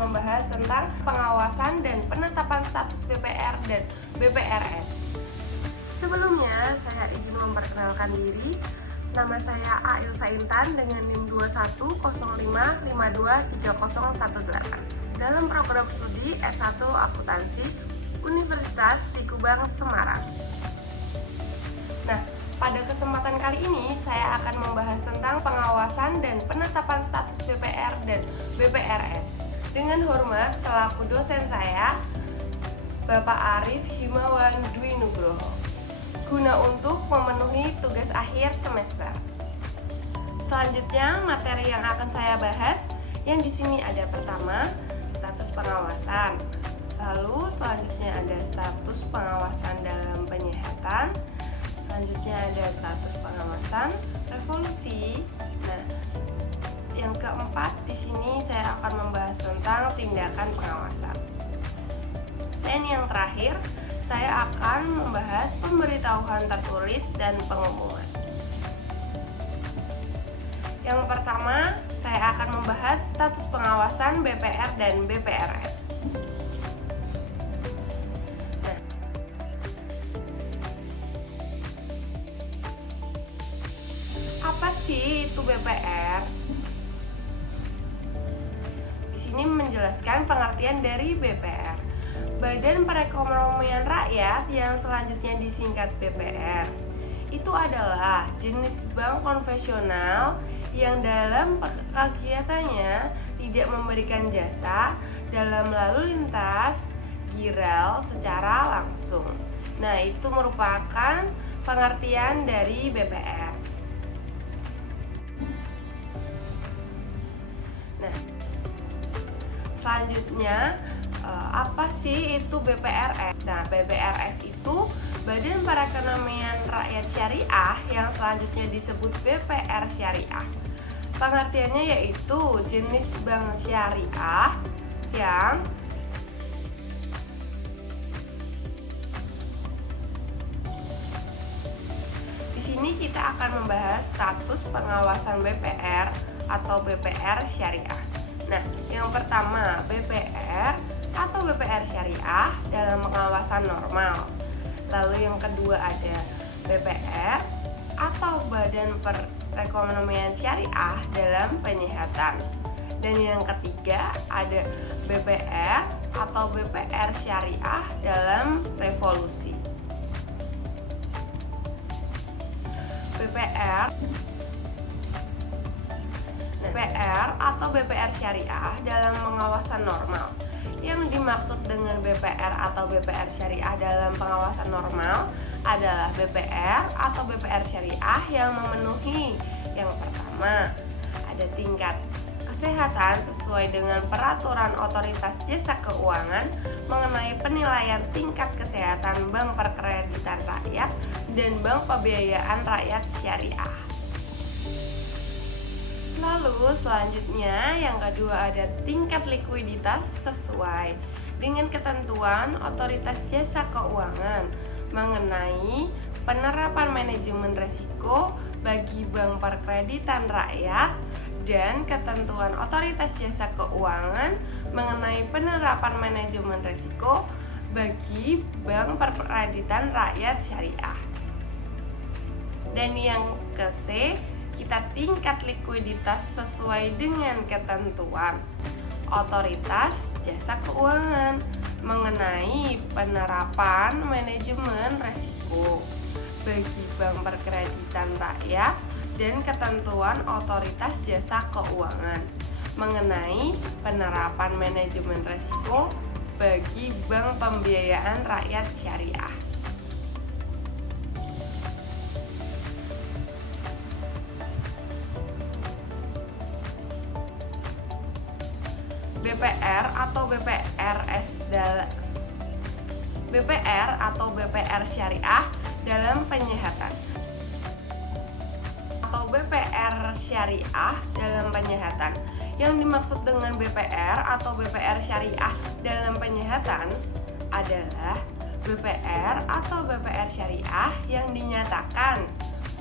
membahas tentang pengawasan dan penetapan status BPR dan BPRS. Sebelumnya, saya izin memperkenalkan diri. Nama saya Ailsa Intan dengan NIM 2105523018 dalam program studi S1 Akuntansi Universitas Tikubang, Semarang. Nah, pada kesempatan kali ini saya akan membahas tentang pengawasan dan penetapan status BPR dan BPRS. Dengan hormat selaku dosen saya, Bapak Arif Himawan Dwi Nugroho, guna untuk memenuhi tugas akhir semester. Selanjutnya, materi yang akan saya bahas yang di sini ada pertama, status pengawasan. Lalu selanjutnya ada status pengawasan dalam penyihatan. Selanjutnya ada status pengawasan revolusi. Nah, yang keempat di sini saya akan membahas tentang tindakan pengawasan. Dan yang terakhir, saya akan membahas pemberitahuan tertulis dan pengumuman. Yang pertama, saya akan membahas status pengawasan BPR dan BPRS. Nah, apa sih itu BPR? Di sini menjelaskan pengertian dari BPR. Badan Perekonomian Rakyat yang selanjutnya disingkat BPR itu adalah jenis bank konvensional yang dalam kegiatannya tidak memberikan jasa dalam lalu lintas giral secara langsung. Nah, itu merupakan pengertian dari BPR. Nah, selanjutnya apa sih itu BPRS? Nah, BPRS itu Badan Perekonomian Rakyat Syariah yang selanjutnya disebut BPR Syariah. Pengertiannya yaitu jenis bank syariah yang di sini kita akan membahas status pengawasan BPR atau BPR Syariah. Nah, yang pertama, BPR atau BPR Syariah dalam pengawasan normal. Lalu yang kedua ada BPR atau Badan Perekonomian Syariah dalam penyihatan. Dan yang ketiga ada BPR atau BPR Syariah dalam revolusi. BPR atau BPR Syariah dalam pengawasan normal. Yang dimaksud dengan BPR atau BPR Syariah dalam pengawasan normal adalah BPR atau BPR Syariah yang memenuhi yang pertama, ada tingkat kesehatan sesuai dengan peraturan Otoritas Jasa Keuangan mengenai penilaian tingkat kesehatan Bank Perkreditan Rakyat dan Bank Pembiayaan Rakyat Syariah. Lalu selanjutnya yang kedua ada tingkat likuiditas sesuai dengan ketentuan Otoritas Jasa Keuangan mengenai penerapan manajemen risiko bagi Bank Perkreditan Rakyat dan ketentuan Otoritas Jasa Keuangan mengenai penerapan manajemen risiko bagi Bank Perkreditan Rakyat Syariah. Dan yang ke-C, kita tingkat likuiditas sesuai dengan ketentuan Otoritas Jasa Keuangan mengenai penerapan manajemen risiko bagi Bank Perkreditan Rakyat dan ketentuan Otoritas Jasa Keuangan mengenai penerapan manajemen risiko bagi Bank Pembiayaan Rakyat Syariah. BPR atau BPR Syariah dalam penyihatan. Atau BPR Syariah dalam penyihatan. Yang dimaksud dengan BPR atau BPR Syariah dalam penyihatan adalah BPR atau BPR Syariah yang dinyatakan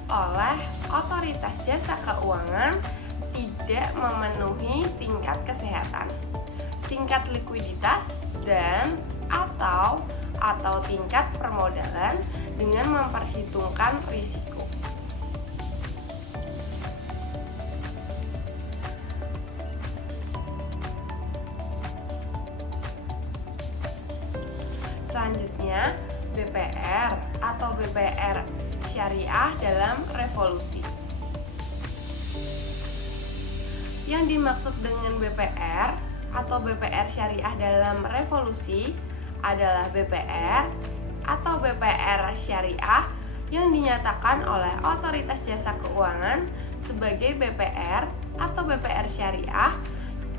oleh Otoritas Jasa Keuangan tidak memenuhi tingkat kesehatan. tingkat likuiditas dan atau tingkat permodalan dengan memperhitungkan risiko. Selanjutnya, BPR atau BPR syariah dalam revolusi. Yang dimaksud dengan BPR atau BPR syariah dalam revolusi adalah BPR atau BPR syariah yang dinyatakan oleh Otoritas Jasa Keuangan sebagai BPR atau BPR syariah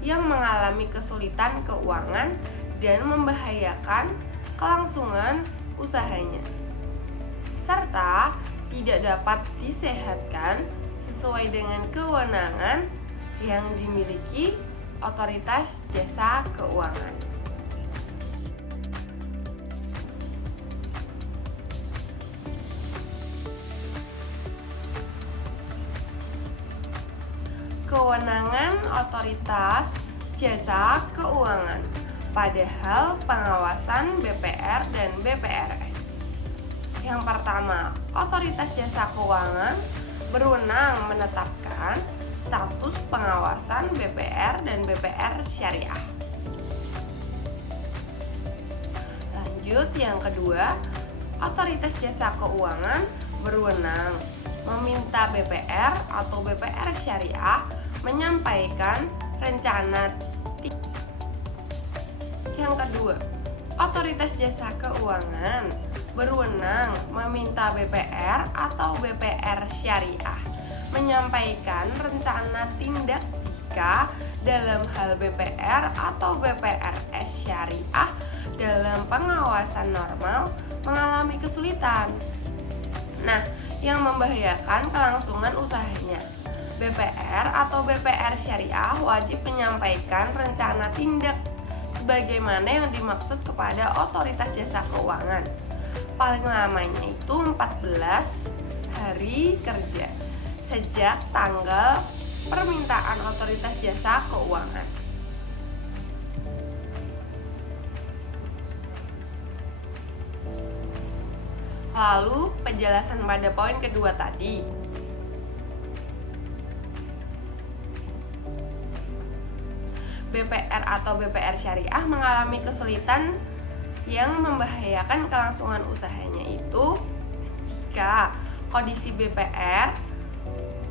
yang mengalami kesulitan keuangan dan membahayakan kelangsungan usahanya, serta tidak dapat disehatkan sesuai dengan kewenangan yang dimiliki Otoritas Jasa Keuangan. Kewenangan Otoritas Jasa Keuangan pada hal pengawasan BPR dan BPRS. Yang pertama, Otoritas Jasa Keuangan berwenang menetapkan status pengawasan BPR dan BPR syariah. Lanjut, yang kedua, Otoritas Jasa Keuangan berwenang meminta BPR atau BPR syariah menyampaikan rencana. Yang kedua, Otoritas Jasa Keuangan berwenang meminta BPR atau BPR syariah menyampaikan rencana tindak jika dalam hal BPR atau BPRS syariah dalam pengawasan normal mengalami kesulitan. Nah, yang membahayakan kelangsungan usahanya. BPR atau BPR syariah wajib menyampaikan rencana tindak sebagaimana yang dimaksud kepada Otoritas Jasa Keuangan. Paling lamanya itu 14 hari kerja sejak tanggal permintaan Otoritas Jasa Keuangan. Lalu penjelasan pada poin kedua tadi. BPR atau BPR syariah mengalami kesulitan yang membahayakan kelangsungan usahanya itu jika kondisi BPR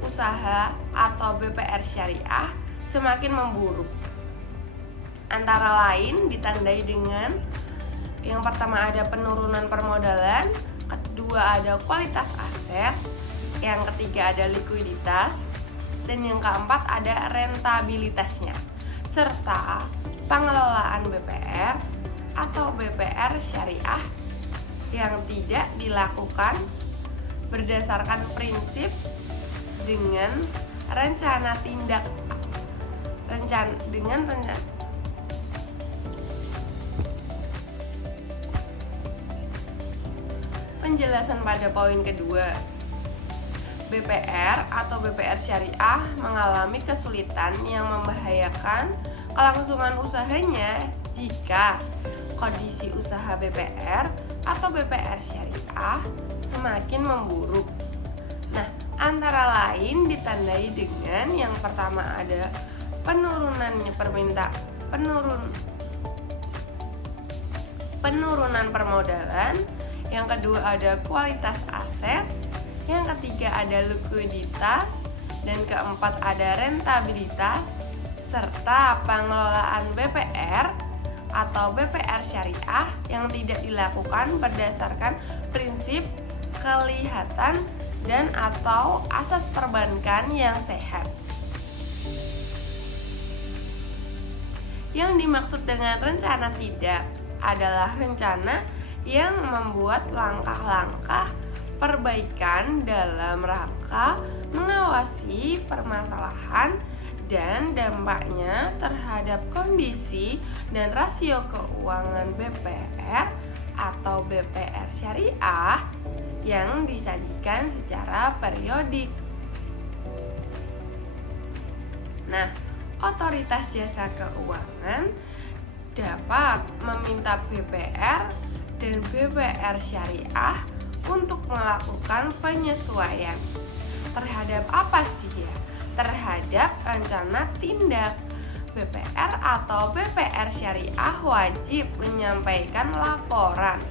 usaha atau BPR syariah semakin memburuk. Antara lain ditandai dengan yang pertama ada penurunan permodalan, kedua ada kualitas aset, yang ketiga ada likuiditas, dan yang keempat ada rentabilitasnya, serta pengelolaan BPR atau BPR syariah yang tidak dilakukan berdasarkan prinsip dengan rencana tindak penjelasan pada poin kedua. BPR atau BPR syariah mengalami kesulitan yang membahayakan kelangsungan usahanya jika kondisi usaha BPR atau BPR syariah semakin memburuk. Nah, antara lain ditandai dengan yang pertama ada penurunan permodalan, yang kedua ada kualitas aset, yang ketiga ada likuiditas, dan keempat ada rentabilitas, serta pengelolaan BPR atau BPR syariah yang tidak dilakukan berdasarkan prinsip kelihatan dan atau asas perbankan yang sehat. Yang dimaksud dengan rencana tidak adalah rencana yang membuat langkah-langkah perbaikan dalam rangka mengawasi permasalahan dan dampaknya terhadap kondisi dan rasio keuangan BPR atau BPR syariah yang disajikan secara periodik. Nah, Otoritas Jasa Keuangan dapat meminta BPR dan BPR syariah untuk melakukan penyesuaian. Terhadap apa sih ya? Terhadap rencana tindak. BPR atau BPR syariah wajib menyampaikan laporan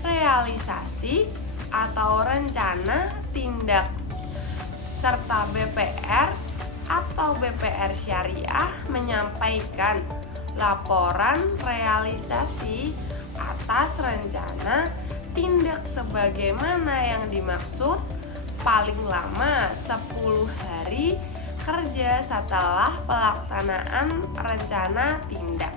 realisasi atau rencana tindak, serta BPR atau BPR syariah menyampaikan laporan realisasi atas rencana tindak sebagaimana yang dimaksud paling lama 10 hari kerja setelah pelaksanaan rencana tindak.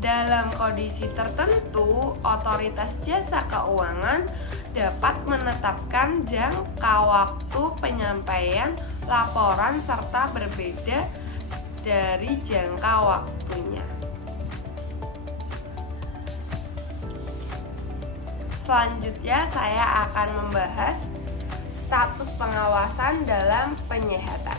Dalam kondisi tertentu, otoritas jasa keuangan dapat menetapkan jangka waktu penyampaian laporan serta berbeda dari jangka waktunya. Selanjutnya saya akan membahas status pengawasan dalam penyehatan.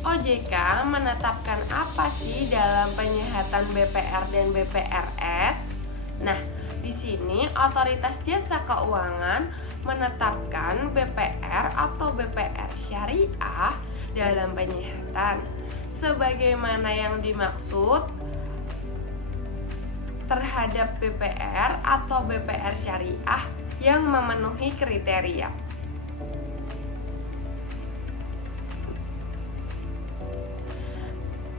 OJK menetapkan apa sih dalam penyehatan BPR dan BPRS? Nah, di sini otoritas jasa keuangan menetapkan BPR atau BPR syariah dalam penyehatan sebagaimana yang dimaksud terhadap BPR atau BPR syariah yang memenuhi kriteria.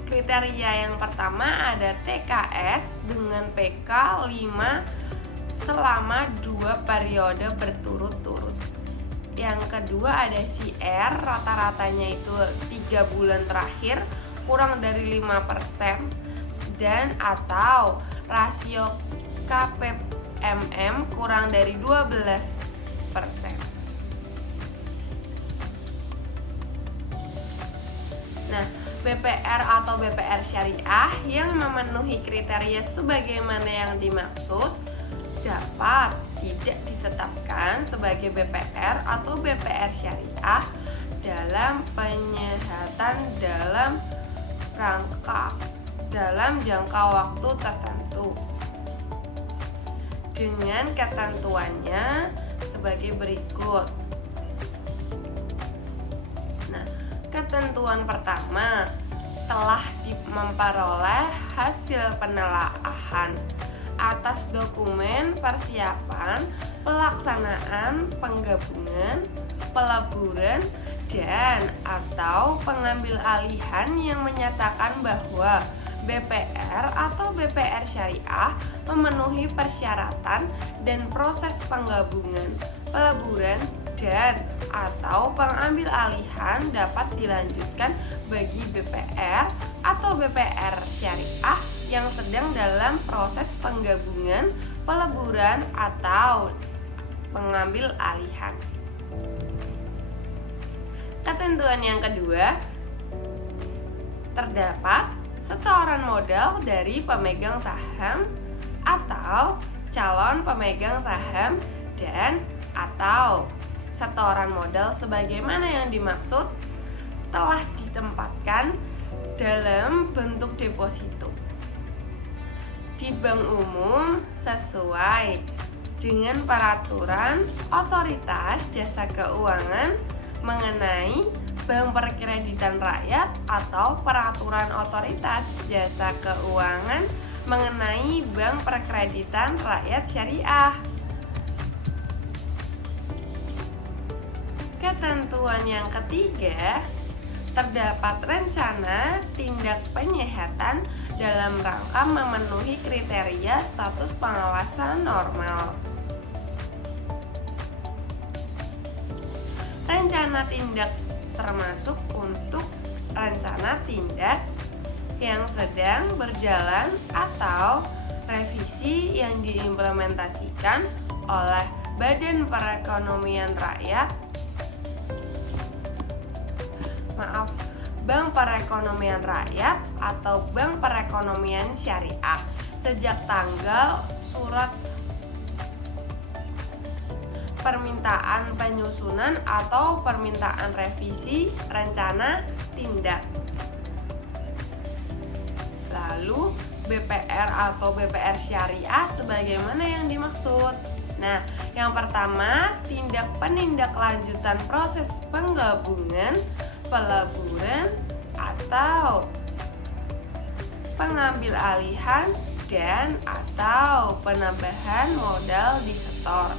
Kriteria yang pertama ada TKS dengan PK 5 selama 2 periode berturut-turut. Yang kedua ada CR, rata-ratanya itu 3 bulan terakhir kurang dari 5% dan atau rasio KPMM kurang dari 12%. Nah, BPR atau BPR syariah yang memenuhi kriteria sebagaimana yang dimaksud dapat tidak ditetapkan sebagai BPR atau BPR syariah dalam penyehatan dalam jangka waktu tertentu dengan ketentuannya sebagai berikut. Nah, ketentuan pertama, telah memperoleh hasil penelaahan atas dokumen persiapan pelaksanaan penggabungan, peleburan, dan atau pengambil alihan yang menyatakan bahwa BPR atau BPR syariah memenuhi persyaratan dan proses penggabungan, peleburan, dan atau pengambil alihan dapat dilanjutkan bagi BPR atau BPR syariah yang sedang dalam proses penggabungan, peleburan, atau pengambil alihan. Ketentuan yang kedua, terdapat setoran modal dari pemegang saham atau calon pemegang saham dan atau setoran modal sebagaimana yang dimaksud telah ditempatkan dalam bentuk deposito di bank umum sesuai dengan peraturan otoritas jasa keuangan mengenai bank perkreditan rakyat atau peraturan otoritas jasa keuangan mengenai bank perkreditan rakyat syariah. Ketentuan yang ketiga, terdapat rencana tindak penyehatan dalam rangka memenuhi kriteria status pengawasan normal. Rencana tindak termasuk untuk rencana tindak yang sedang berjalan atau revisi yang diimplementasikan oleh Badan Perekonomian Rakyat Bank Perekonomian Rakyat atau Bank Perekonomian Syariah sejak tanggal surat permintaan penyusunan atau permintaan revisi rencana tindak. Lalu BPR atau BPR syariah sebagaimana yang dimaksud. Nah, yang pertama, tindak penindaklanjutan proses penggabungan, peleburan, atau pengambil alihan dan atau penambahan modal di setor.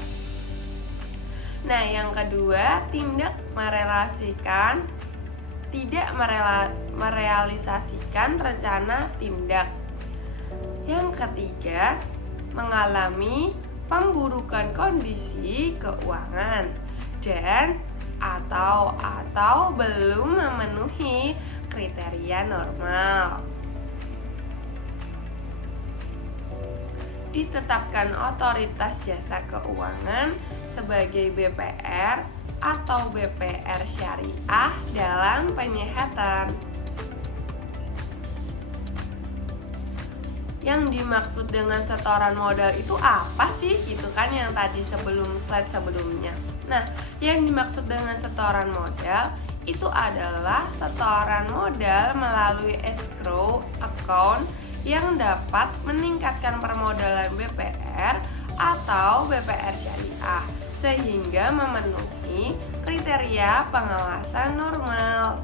Nah, yang kedua, tidak merealisasikan rencana tindak. Yang ketiga, mengalami pemburukan kondisi keuangan dan atau belum memenuhi kriteria normal. Ditetapkan otoritas jasa keuangan sebagai BPR atau BPR syariah dalam penyehatan. Yang dimaksud dengan setoran modal itu apa sih? Gitu kan yang tadi slide sebelumnya. Nah, yang dimaksud dengan setoran modal itu adalah setoran modal melalui escrow account yang dapat meningkatkan permodalan BPR atau BPR syariah sehingga memenuhi kriteria pengawasan normal.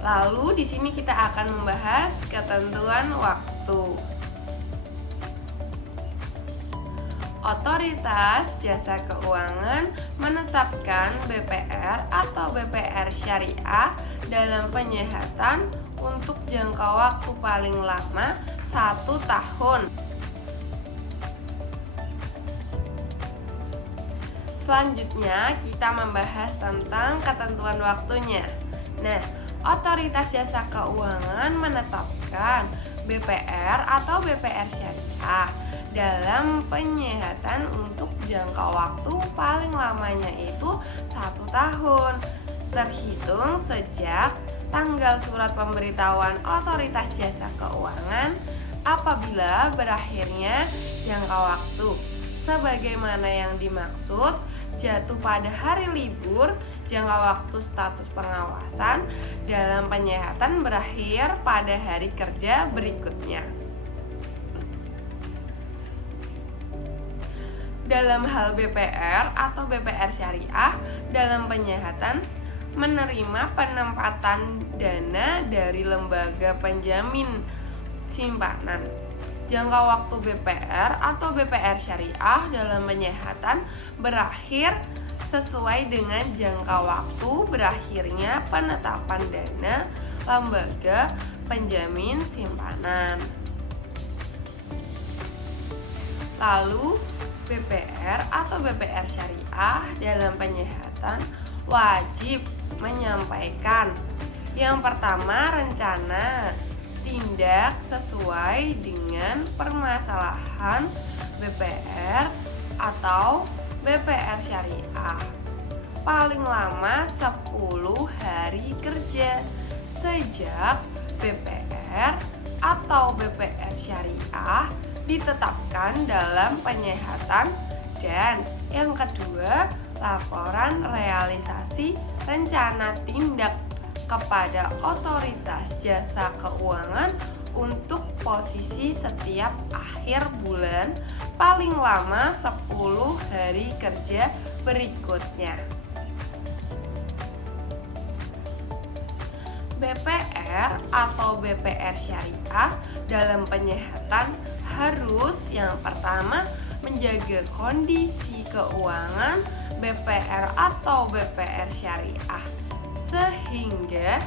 Lalu di sini kita akan membahas ketentuan waktu. Otoritas Jasa Keuangan menetapkan BPR atau BPR syariah dalam penyehatan untuk jangka waktu paling lama 1 tahun. Selanjutnya kita membahas tentang ketentuan waktunya. Nah, Otoritas Jasa Keuangan menetapkan BPR atau BPR syariah dalam penyehatan untuk jangka waktu paling lamanya itu 1 tahun terhitung sejak tanggal surat pemberitahuan Otoritas Jasa Keuangan apabila berakhirnya jangka waktu sebagaimana yang dimaksud jatuh pada hari libur jangka waktu status pengawasan dalam penyehatan berakhir pada hari kerja berikutnya. Dalam hal BPR atau BPR syariah dalam penyehatan menerima penempatan dana dari lembaga penjamin simpanan. Jangka waktu BPR atau BPR syariah dalam penyehatan berakhir sesuai dengan jangka waktu berakhirnya penetapan dana lembaga penjamin simpanan. Lalu BPR atau BPR syariah dalam penyehatan wajib menyampaikan yang pertama rencana tindak sesuai dengan permasalahan BPR atau BPR syariah paling lama 10 hari kerja sejak BPR atau BPR syariah ditetapkan dalam penyehatan. Dan yang kedua, laporan realisasi rencana tindak kepada Otoritas Jasa Keuangan untuk posisi setiap akhir bulan paling lama 10 hari kerja berikutnya. BPR atau BPR syariah dalam penyehatan harus yang pertama menjaga kondisi keuangan BPR atau BPR syariah sehingga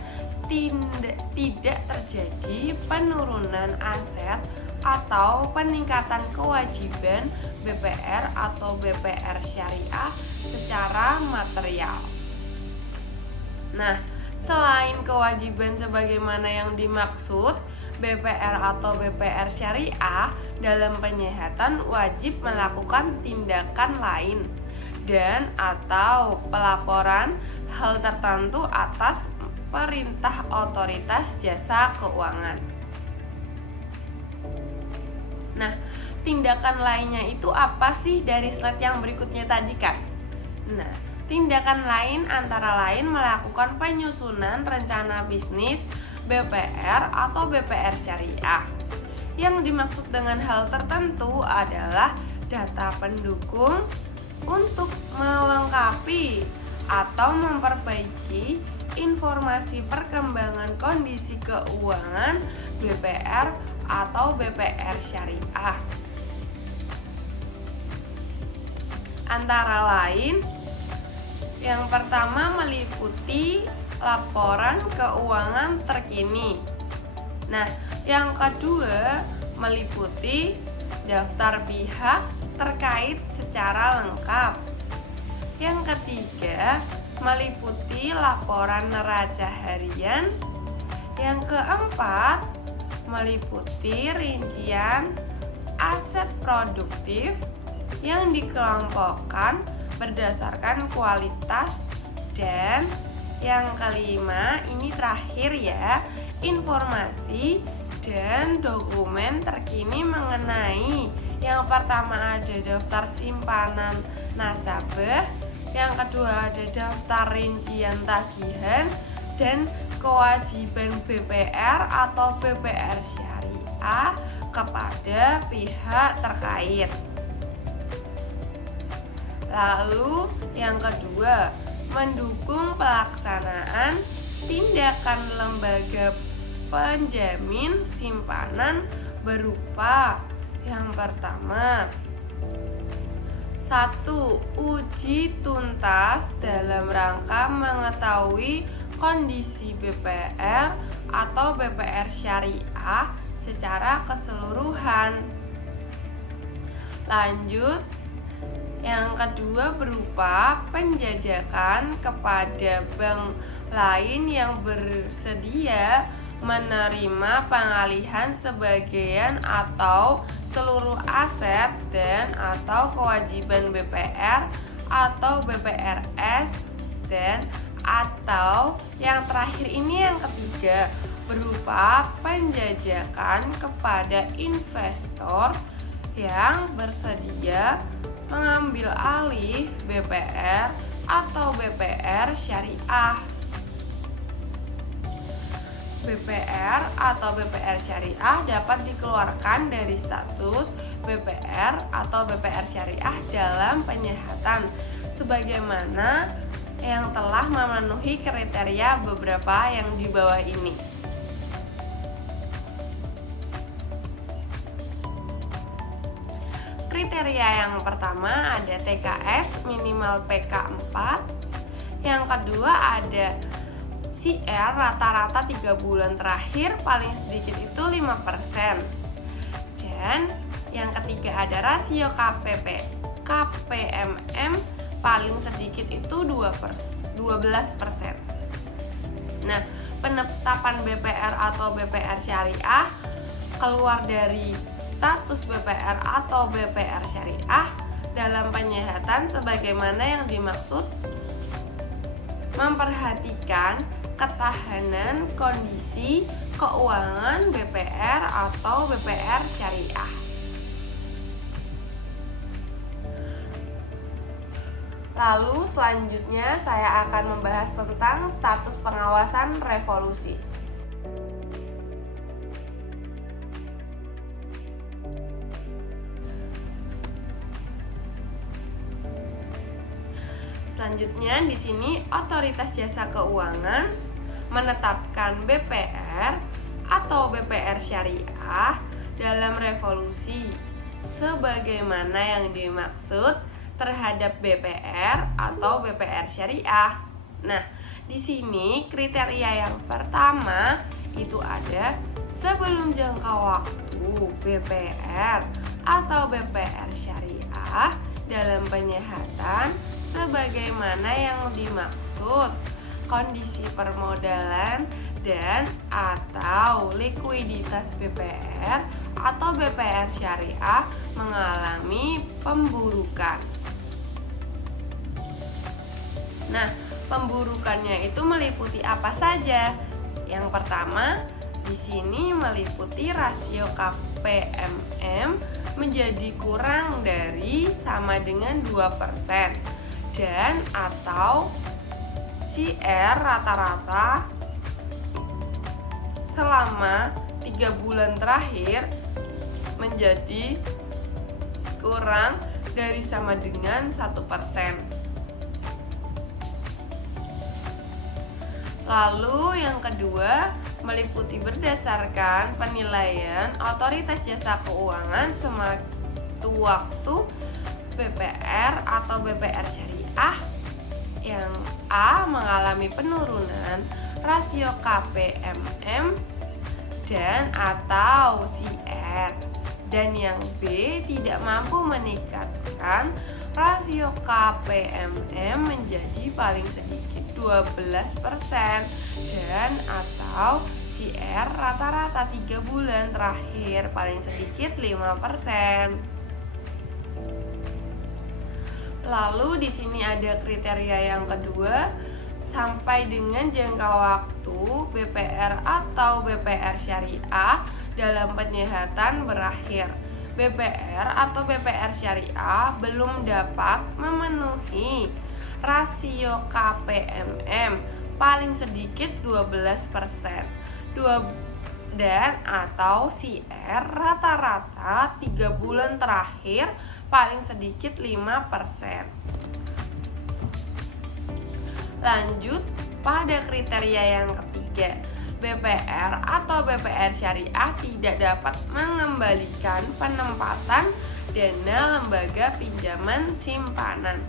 tidak terjadi penurunan aset atau peningkatan kewajiban BPR atau BPR syariah secara material. Nah, selain kewajiban sebagaimana yang dimaksud, BPR atau BPR syariah dalam penyehatan wajib melakukan tindakan lain dan atau pelaporan hal tertentu atas perintah otoritas jasa keuangan. Nah, tindakan lainnya itu apa sih dari slide yang berikutnya tadi, Kak? Nah, tindakan lain antara lain melakukan penyusunan rencana bisnis BPR atau BPR syariah. Yang dimaksud dengan hal tertentu adalah data pendukung untuk melengkapi atau memperbaiki informasi perkembangan kondisi keuangan BPR atau BPR syariah. Antara lain, yang pertama meliputi laporan keuangan terkini. Nah, yang kedua meliputi daftar pihak terkait secara lengkap. Yang ketiga meliputi laporan neraca harian. Yang keempat meliputi rincian aset produktif yang dikelompokkan berdasarkan kualitas. Dan yang kelima, ini terakhir ya, informasi dan dokumen terkini mengenai. Yang pertama ada daftar simpanan nasabah, yang kedua ada daftar rincian tagihan dan kewajiban BPR atau BPR syariah kepada pihak terkait. Lalu yang kedua, mendukung pelaksanaan tindakan lembaga penjamin simpanan berupa yang pertama, 1. Uji tuntas dalam rangka mengetahui kondisi BPR atau BPR syariah secara keseluruhan. Lanjut, yang kedua berupa penjajakan kepada bank lain yang bersedia menerima pengalihan sebagian atau seluruh aset dan atau kewajiban BPR atau BPRS, dan atau yang terakhir ini yang ketiga berupa penjajakan kepada investor yang bersedia mengambil alih BPR atau BPR syariah. BPR atau BPR syariah dapat dikeluarkan dari status BPR atau BPR syariah dalam penyehatan sebagaimana yang telah memenuhi kriteria beberapa yang di bawah ini. Kriteria yang pertama ada TKS minimal PK 4. Yang kedua ada CR rata-rata 3 bulan terakhir paling sedikit itu 5%. Dan yang ketiga ada rasio KPMM paling sedikit itu 12%. Nah, penetapan BPR atau BPR syariah keluar dari status BPR atau BPR syariah dalam penyehatan sebagaimana yang dimaksud memperhatikan ketahanan kondisi keuangan BPR atau BPR syariah. Lalu selanjutnya saya akan membahas tentang status pengawasan revolusi. Selanjutnya di sini Otoritas Jasa Keuangan menetapkan BPR atau BPR syariah dalam revolusi sebagaimana yang dimaksud terhadap BPR atau BPR syariah. Nah, di sini kriteria yang pertama itu ada sebelum jangka waktu BPR atau BPR syariah dalam penyehatan sebagaimana yang dimaksud kondisi permodalan dan atau likuiditas BPR atau BPR syariah mengalami pemburukan. Nah, Pemburukannya itu meliputi apa saja? Yang pertama, di sini meliputi rasio KPMM menjadi kurang dari sama dengan 2% dan atau CR rata-rata selama 3 bulan terakhir menjadi kurang dari sama dengan 1%. Lalu yang kedua meliputi berdasarkan penilaian Otoritas Jasa Keuangan sewaktu BPR atau BPR Syariah. Yang A mengalami penurunan rasio KPMM dan atau CR, dan yang B tidak mampu meningkatkan rasio KPMM menjadi paling sedikit 12% dan atau CR rata-rata 3 bulan terakhir paling sedikit 5%. Lalu di sini ada kriteria yang kedua, sampai dengan jangka waktu BPR atau BPR Syariah dalam penyehatan berakhir. BPR atau BPR Syariah belum dapat memenuhi rasio KPMM paling sedikit 12% dan atau CR rata-rata 3 bulan terakhir paling sedikit 5%. Lanjut pada kriteria yang ketiga, BPR atau BPR Syariah tidak dapat mengembalikan penempatan dana lembaga pinjaman simpanan.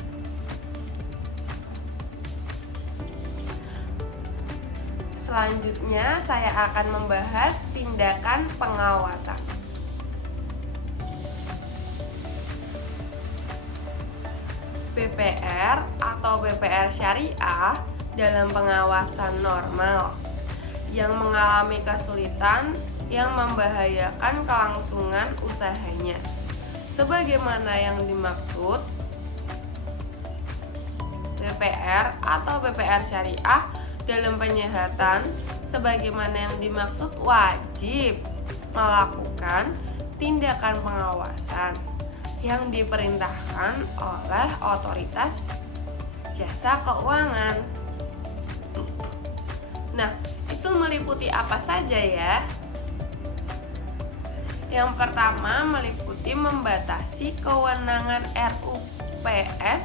Selanjutnya saya akan membahas tindakan pengawasan. BPR atau BPR Syariah dalam pengawasan normal yang mengalami kesulitan yang membahayakan kelangsungan usahanya. Sebagaimana yang dimaksud, BPR atau BPR Syariah dalam penyehatan sebagaimana yang dimaksud wajib melakukan tindakan pengawasan yang diperintahkan oleh Otoritas Jasa Keuangan. Nah, itu meliputi apa saja ya? Yang pertama meliputi membatasi kewenangan RUPS,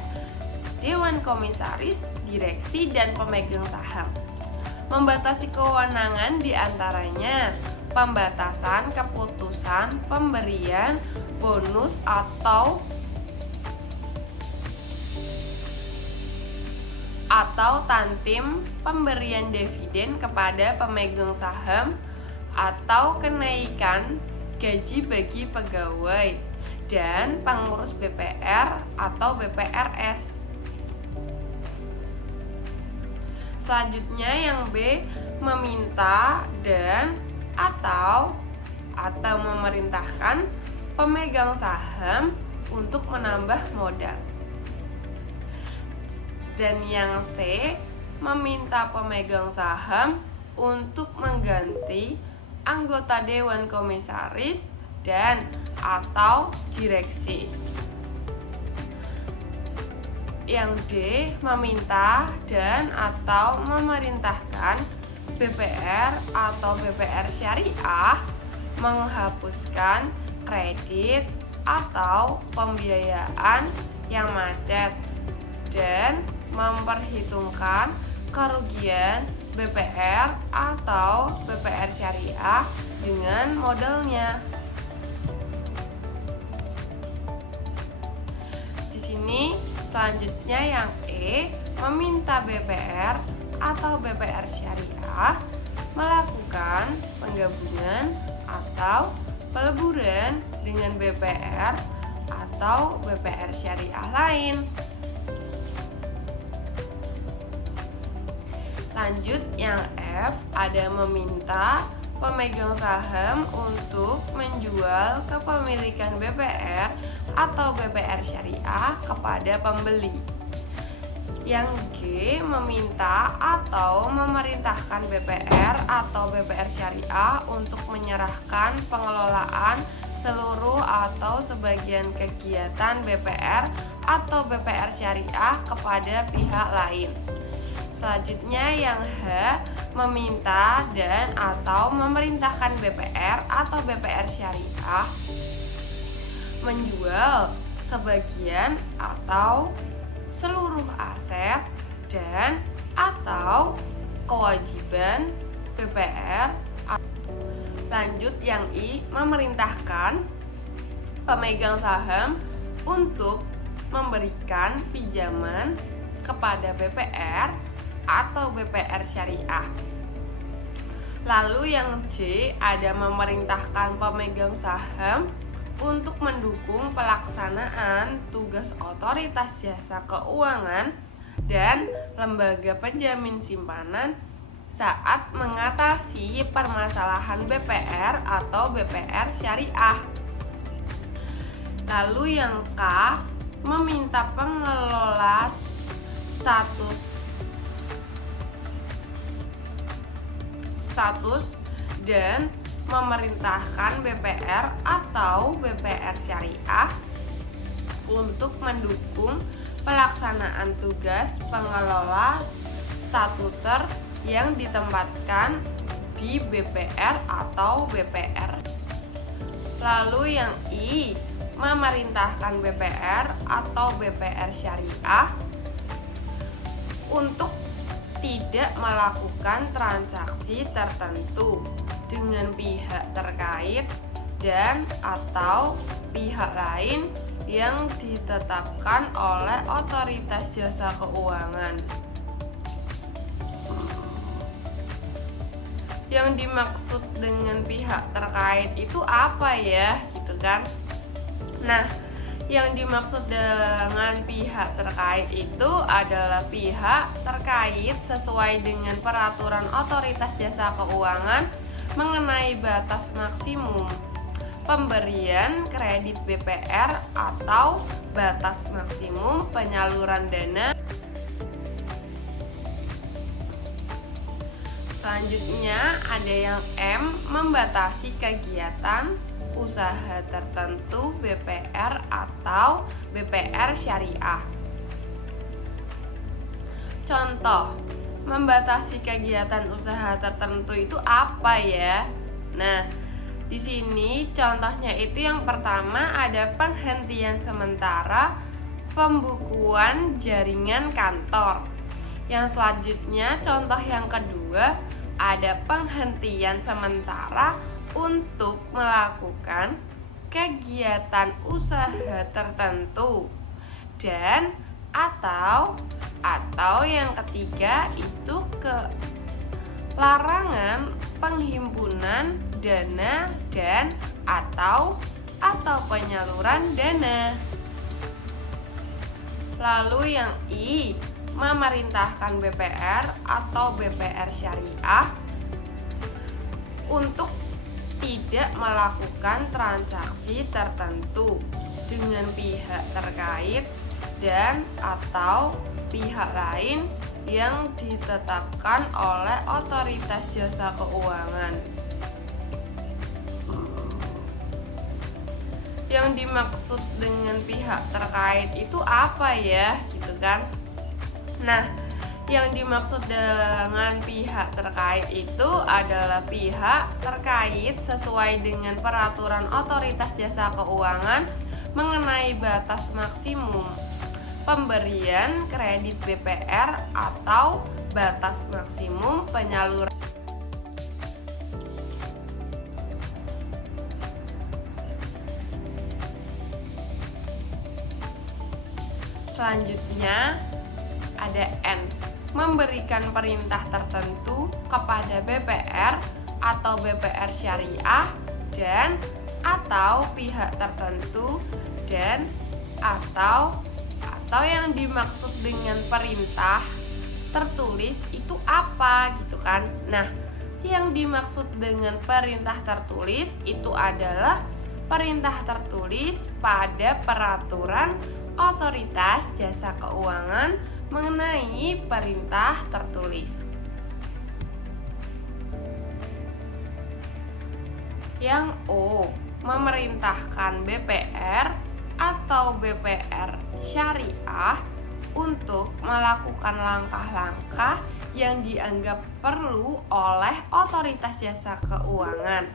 Dewan Komisaris, Direksi, dan pemegang saham. Membatasi kewenangan diantaranya pembatasan keputusan pemberian bonus atau tantim pemberian dividen kepada pemegang saham atau kenaikan gaji bagi pegawai dan pengurus BPR atau BPRS. Selanjutnya yang B, meminta dan atau memerintahkan pemegang saham untuk menambah modal. Dan yang C, meminta pemegang saham untuk mengganti anggota Dewan Komisaris dan atau direksi. Yang D, meminta dan atau memerintahkan BPR atau BPR Syariah menghapuskan kredit atau pembiayaan yang macet dan memperhitungkan kerugian BPR atau BPR Syariah dengan modelnya. Di sini selanjutnya yang E, meminta BPR atau BPR Syariah melakukan penggabungan atau peleburan dengan BPR atau BPR Syariah lain. Lanjut yang F, ada meminta pemegang saham untuk menjual kepemilikan BPR atau BPR Syariah kepada pembeli. Yang G, meminta atau memerintahkan BPR atau BPR Syariah untuk menyerahkan pengelolaan seluruh atau sebagian kegiatan BPR atau BPR Syariah kepada pihak lain. Selanjutnya yang H, meminta dan atau memerintahkan BPR atau BPR Syariah menjual sebagian atau seluruh aset dan atau kewajiban BPR. Lanjut yang I, memerintahkan pemegang saham untuk memberikan pinjaman kepada BPR atau BPR Syariah. Lalu yang J, ada memerintahkan pemegang saham untuk mendukung pelaksanaan tugas otoritas jasa keuangan dan lembaga penjamin simpanan saat mengatasi permasalahan BPR atau BPR Syariah. Lalu yang K, meminta pengelola status dan memerintahkan BPR atau BPR Syariah untuk mendukung pelaksanaan tugas pengelola statuter yang ditempatkan di BPR atau BPR. Lalu yang I, memerintahkan BPR atau BPR Syariah untuk tidak melakukan transaksi tertentu dengan pihak terkait dan atau pihak lain yang ditetapkan oleh otoritas jasa keuangan. Yang dimaksud dengan pihak terkait itu apa ya, gitu kan? Nah, yang dimaksud dengan pihak terkait itu adalah pihak terkait sesuai dengan peraturan otoritas jasa keuangan mengenai batas maksimum pemberian kredit BPR atau batas maksimum penyaluran dana. Selanjutnya ada yang M, membatasi kegiatan usaha tertentu BPR atau BPR Syariah. Contoh, membatasi kegiatan usaha tertentu itu apa ya? Nah, di sini contohnya itu yang pertama ada penghentian sementara pembukuan jaringan kantor. Yang selanjutnya contoh yang kedua ada penghentian sementara untuk melakukan kegiatan usaha tertentu dan atau yang ketiga itu larangan penghimpunan dana dan atau penyaluran dana. Lalu yang I, memerintahkan BPR atau BPR Syariah untuk tidak melakukan transaksi tertentu dengan pihak terkait dan atau pihak lain yang ditetapkan oleh otoritas jasa keuangan. Yang dimaksud dengan pihak terkait itu apa ya, gitu kan? Nah, yang dimaksud dengan pihak terkait itu adalah pihak terkait sesuai dengan peraturan otoritas jasa keuangan mengenai batas maksimum pemberian kredit BPR atau batas maksimum penyaluran. Selanjutnya ada N, memberikan perintah tertentu kepada BPR atau BPR Syariah dan atau pihak tertentu dan atau yang dimaksud dengan perintah tertulis itu apa, gitu kan? Nah, yang dimaksud dengan perintah tertulis itu adalah perintah tertulis pada peraturan otoritas jasa keuangan mengenai perintah tertulis. Yang O, memerintahkan BPR atau BPR syariah untuk melakukan langkah-langkah yang dianggap perlu oleh otoritas jasa keuangan.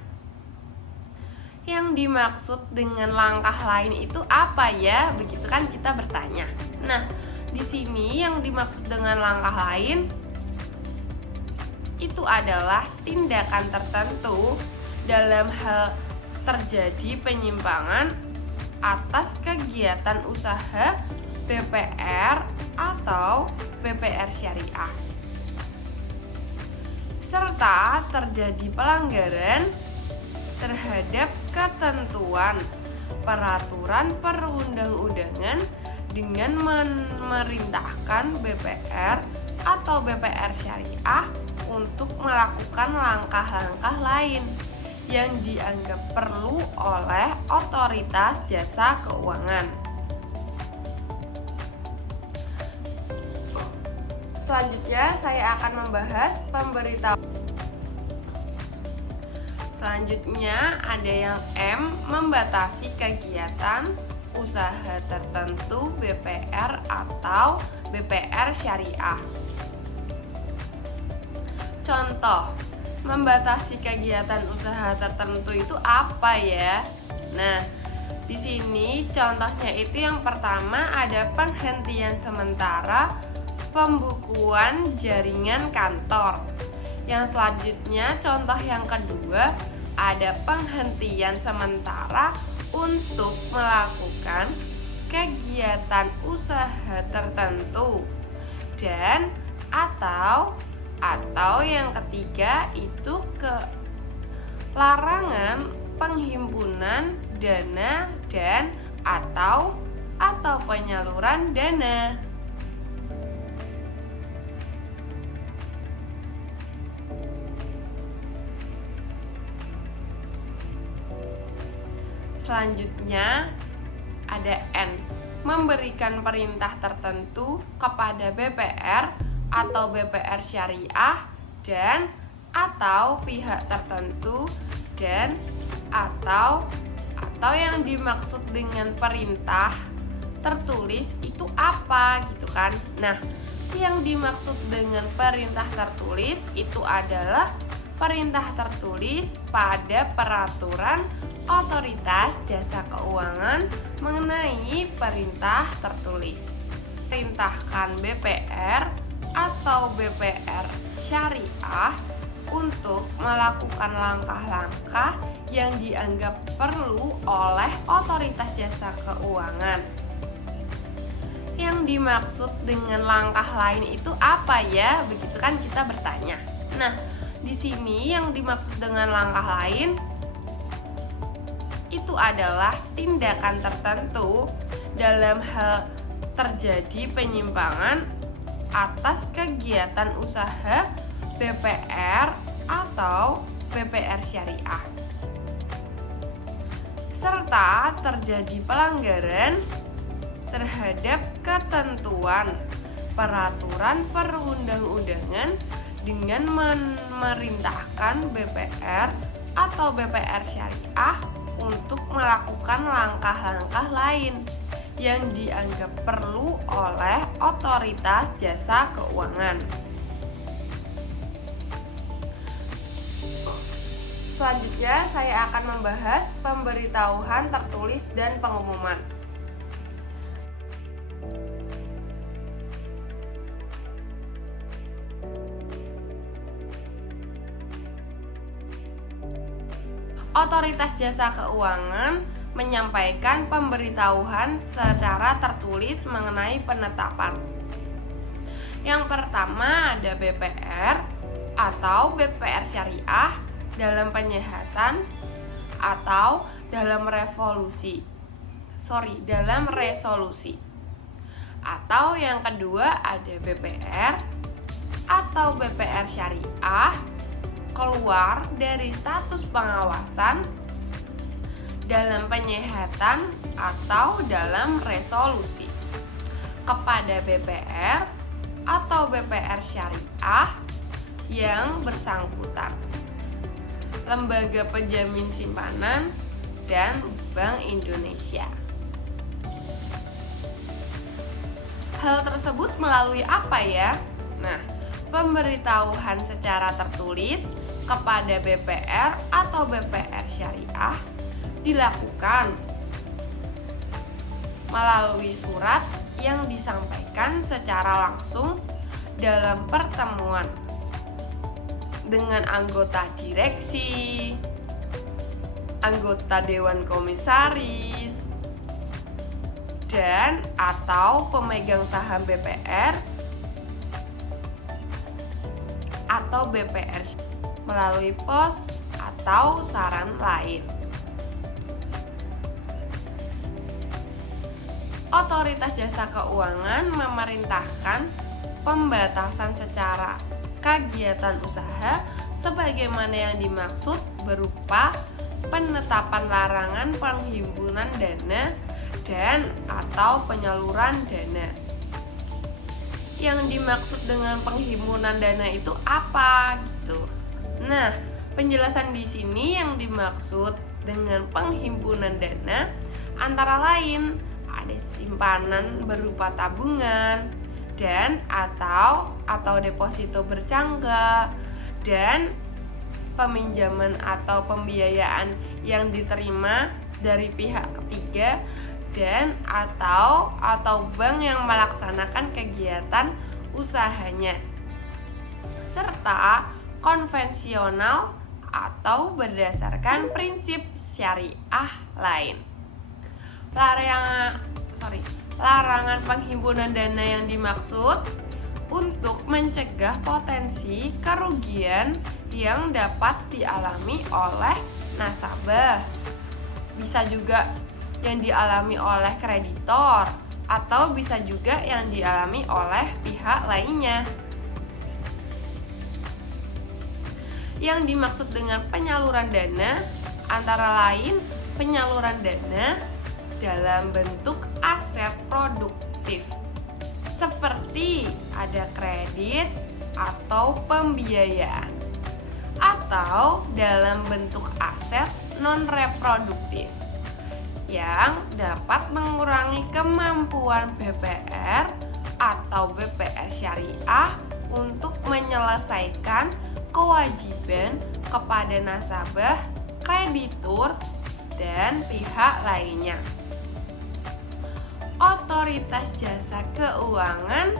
Yang dimaksud dengan langkah lain itu apa ya? Begitu kan kita bertanya. Nah, di sini yang dimaksud dengan langkah lain itu adalah tindakan tertentu dalam hal terjadi penyimpangan atas kegiatan usaha BPR atau BPR syariah, serta terjadi pelanggaran terhadap ketentuan peraturan perundang-undangan dengan memerintahkan BPR atau BPR syariah untuk melakukan langkah-langkah lain yang dianggap perlu oleh otoritas jasa keuangan. Selanjutnya saya akan membahas pemberitahuan. Selanjutnya ada yang M, membatasi kegiatan usaha tertentu BPR atau BPR syariah. Contoh, membatasi kegiatan usaha tertentu itu apa ya? Nah, di sini contohnya itu yang pertama ada penghentian sementara pembukuan jaringan kantor. Yang selanjutnya contoh yang kedua ada penghentian sementara untuk melakukan kegiatan usaha tertentu. Dan atau yang ketiga itu larangan penghimpunan dana dan atau penyaluran dana. Selanjutnya ada N, memberikan perintah tertentu kepada BPR atau BPR syariah dan atau pihak tertentu dan atau yang dimaksud dengan perintah tertulis itu apa gitu kan. Nah, yang dimaksud dengan perintah tertulis itu adalah perintah tertulis pada peraturan otoritas jasa keuangan mengenai perintah tertulis. Perintahkan BPR atau BPR syariah untuk melakukan langkah-langkah yang dianggap perlu oleh otoritas jasa keuangan. Yang dimaksud dengan langkah lain itu apa ya? Begitu kan kita bertanya. Nah, di sini yang dimaksud dengan langkah lain itu adalah tindakan tertentu dalam hal terjadi penyimpangan atas kegiatan usaha BPR atau BPR syariah, serta terjadi pelanggaran terhadap ketentuan peraturan perundang-undangan dengan memerintahkan BPR atau BPR syariah untuk melakukan langkah-langkah lain yang dianggap perlu oleh otoritas jasa keuangan. Selanjutnya saya akan membahas pemberitahuan tertulis dan pengumuman. Otoritas jasa keuangan menyampaikan pemberitahuan secara tertulis mengenai penetapan. Yang pertama ada BPR atau BPR syariah dalam penyehatan atau dalam resolusi. Atau yang kedua ada BPR atau BPR syariah keluar dari status pengawasan dalam penyehatan atau dalam resolusi kepada BPR atau BPR syariah yang bersangkutan, lembaga penjamin simpanan, dan Bank Indonesia. Hal tersebut melalui apa ya? Nah, pemberitahuan secara tertulis kepada BPR atau BPR syariah dilakukan melalui surat yang disampaikan secara langsung dalam pertemuan dengan anggota direksi, anggota dewan komisaris, dan atau pemegang saham BPR atau BPR melalui pos atau saran lain. Otoritas Jasa Keuangan memerintahkan pembatasan secara kegiatan usaha sebagaimana yang dimaksud berupa penetapan larangan penghimpunan dana dan atau penyaluran dana. Yang dimaksud dengan penghimpunan dana itu apa gitu. Nah, penjelasan di sini yang dimaksud dengan penghimpunan dana antara lain ada simpanan berupa tabungan dan atau deposito berjangka, dan peminjaman atau pembiayaan yang diterima dari pihak ketiga, dan atau bank yang melaksanakan kegiatan usahanya, serta konvensional atau berdasarkan prinsip syariah lain. Larangan penghimpunan dana yang dimaksud untuk mencegah potensi kerugian yang dapat dialami oleh nasabah. Bisa juga yang dialami oleh kreditor atau bisa juga yang dialami oleh pihak lainnya. Yang dimaksud dengan penyaluran dana antara lain penyaluran dana dalam bentuk aset produktif seperti ada kredit atau pembiayaan, atau dalam bentuk aset non-reproduktif yang dapat mengurangi kemampuan BPR atau BPR syariah untuk menyelesaikan kewajiban kepada nasabah, kreditur, dan pihak lainnya. Otoritas Jasa Keuangan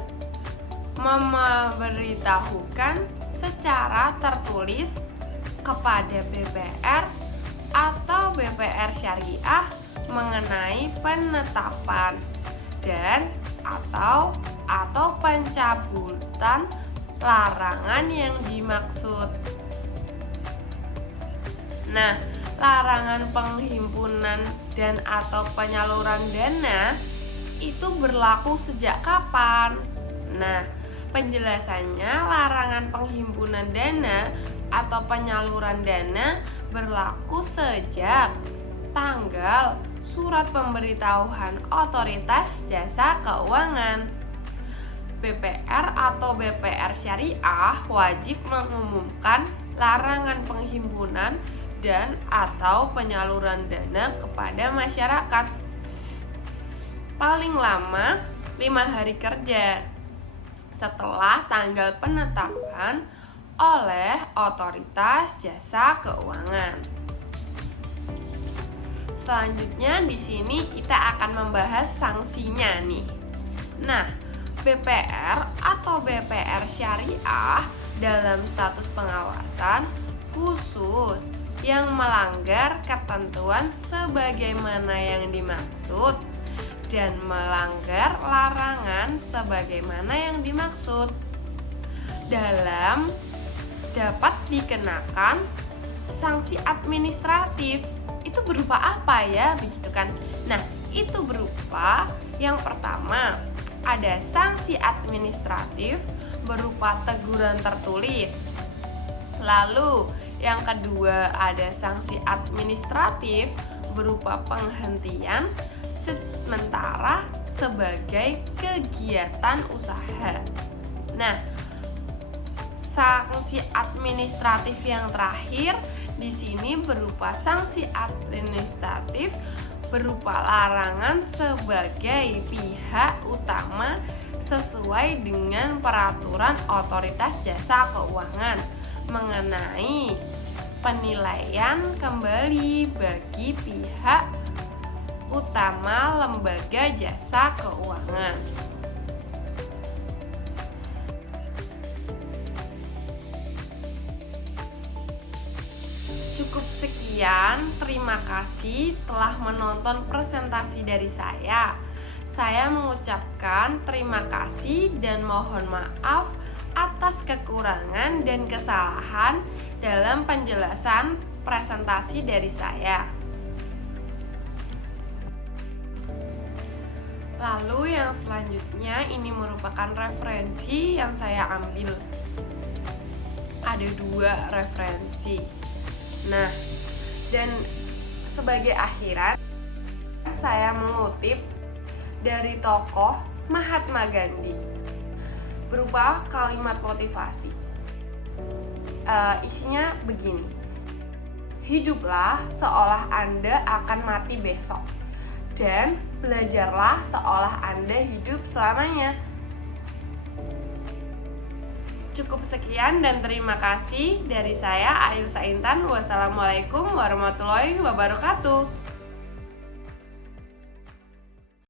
memberitahukan secara tertulis kepada BPR atau BPR syariah mengenai penetapan dan atau pencabutan larangan yang dimaksud. Nah, larangan penghimpunan dan atau penyaluran dana itu berlaku sejak kapan? Nah, penjelasannya larangan penghimpunan dana atau penyaluran dana berlaku sejak tanggal surat pemberitahuan Otoritas Jasa Keuangan. BPR atau BPR syariah wajib mengumumkan larangan penghimpunan dan atau penyaluran dana kepada masyarakat paling lama 5 hari kerja setelah tanggal penetapan oleh Otoritas Jasa Keuangan. Selanjutnya di sini kita akan membahas sanksinya nih. Nah, BPR atau BPR syariah dalam status pengawasan khusus yang melanggar ketentuan sebagaimana yang dimaksud dan melanggar larangan sebagaimana yang dimaksud dapat dikenakan sanksi administratif. Itu berupa apa ya, begitu kan? Nah, itu berupa yang pertama ada sanksi administratif berupa teguran tertulis. Lalu yang kedua ada sanksi administratif berupa penghentian sementara sebagai kegiatan usaha. Nah, sanksi administratif yang terakhir di sini berupa sanksi administratif berupa larangan sebagai pihak utama sesuai dengan peraturan Otoritas Jasa Keuangan mengenai penilaian kembali bagi pihak utama lembaga jasa keuangan. Cukup sekian, terima kasih telah menonton presentasi dari saya. Saya mengucapkan terima kasih dan mohon maaf atas kekurangan dan kesalahan dalam penjelasan presentasi dari saya. Lalu yang selanjutnya ini merupakan referensi yang saya ambil. Ada 2 referensi. Nah, dan sebagai akhiran saya mengutip dari tokoh Mahatma Gandhi berupa kalimat motivasi. Isinya begini: hiduplah seolah Anda akan mati besok, dan belajarlah seolah Anda hidup selamanya. Cukup sekian dan terima kasih dari saya, Ayu Saintan. Wassalamualaikum warahmatullahi wabarakatuh.